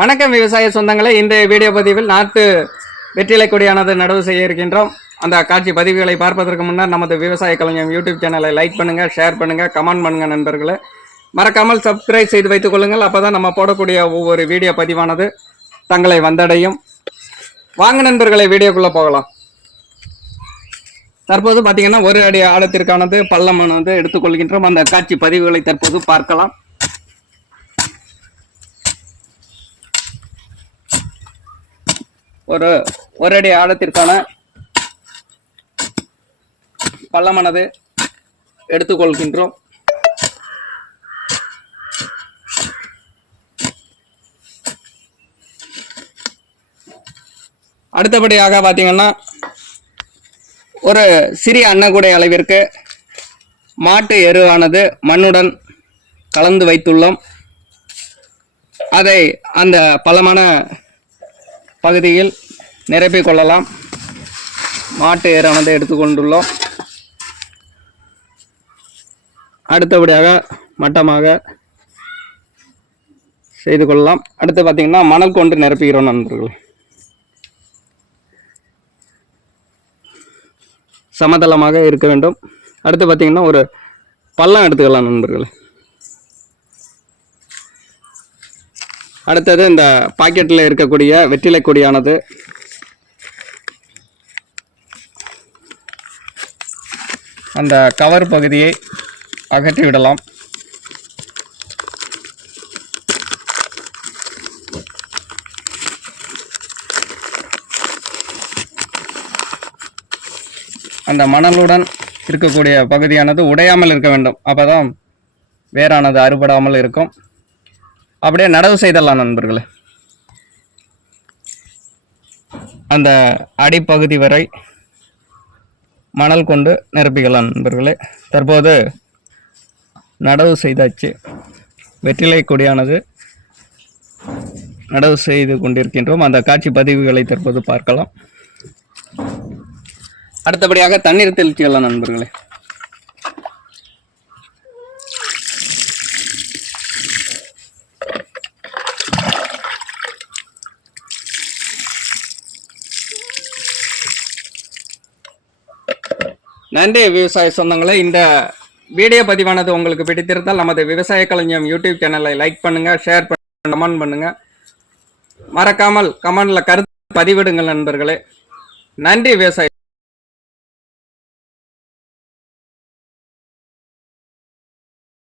வணக்கம் விவசாய சொந்தங்களே. இந்த வீடியோ பதிவில் நாட்டு வெற்றிலை கொடியானது நடவு செய்ய இருக்கின்றோம். அந்த காட்சி பதிவுகளை பார்ப்பதற்கு முன்னர் நமது விவசாய கலைஞர் யூடியூப் சேனலை லைக் பண்ணுங்க, ஷேர் பண்ணுங்க, கமெண்ட் பண்ணுங்க நண்பர்களே. மறக்காமல் சப்ஸ்கிரைப் செய்து வைத்துக் கொள்ளுங்கள். அப்பதான் நம்ம போடக்கூடிய ஒவ்வொரு வீடியோ பதிவானது தங்களை வந்தடையும். வாங்க நண்பர்களை, வீடியோக்குள்ள போகலாம். தற்போது பார்த்தீங்கன்னா ஒரு அடி ஆழத்திற்கானது பள்ளமானது எடுத்துக்கொள்கின்றோம். அந்த காட்சி பதிவுகளை தற்போது பார்க்கலாம். ஒரு அடி ஆழத்திற்கான பள்ளமானது எடுத்துக்கொள்கின்றோம். அடுத்தபடியாக பார்த்தீங்கன்னா ஒரு சிறிய அன்னக்கூடை அளவிற்கு மாட்டு எருவானது மண்ணுடன் கலந்து வைத்துள்ளோம். அதை அந்த பள்ளமான பகுதியில் நிரப்பிக் கொள்ளலாம். மாட்டு எருவானது எடுத்துக்கொண்டுள்ளோம். அடுத்தபடியாக மட்டமாக செய்து கொள்ளலாம். அடுத்து பார்த்தீங்கன்னா மணல் கொண்டு நிரப்புகிறோம் நண்பர்கள். சமதளமாக இருக்க வேண்டும். அடுத்து பார்த்தீங்கன்னா ஒரு பள்ளம் எடுத்துக்கலாம் நண்பர்கள். அடுத்தது இந்த பாக்கெட்டில் இருக்கக்கூடிய வெற்றிலை கொடியானது அந்த கவர் பகுதியை அகற்றி விடலாம். அந்த மணலுடன் இருக்கக்கூடிய பகுதியானது உடையாமல் இருக்க வேண்டும். அப்போதான் வேறானது அறுபடாமல் இருக்கும். அப்படியே நடவு செய்தலாம் நண்பர்களே. அந்த அடிப்பகுதி வரை மணல் கொண்டு நிரப்பிக்கலாம் நண்பர்களே. தற்போது நடவு செய்தாச்சு. வெற்றிலை கொடியானது நடவு செய்து கொண்டிருக்கின்றோம். அந்த காட்சி பதிவுகளை தற்போது பார்க்கலாம். அடுத்தபடியாக தண்ணீர் தெளிச்சுக்கலாம் நண்பர்களே. நன்றி விவசாய சொந்தங்களே. இந்த வீடியோ பதிவானது உங்களுக்கு பிடித்திருந்தால் நமது விவசாய கலைஞர் யூடியூப் சேனலை லைக் பண்ணுங்க, ஷேர் பண்ணுங்க, கமெண்ட் பண்ணுங்க. மறக்காமல் கமெண்ட்ல கருத்து பதிவிடுங்கள் நண்பர்களே. நன்றி விவசாய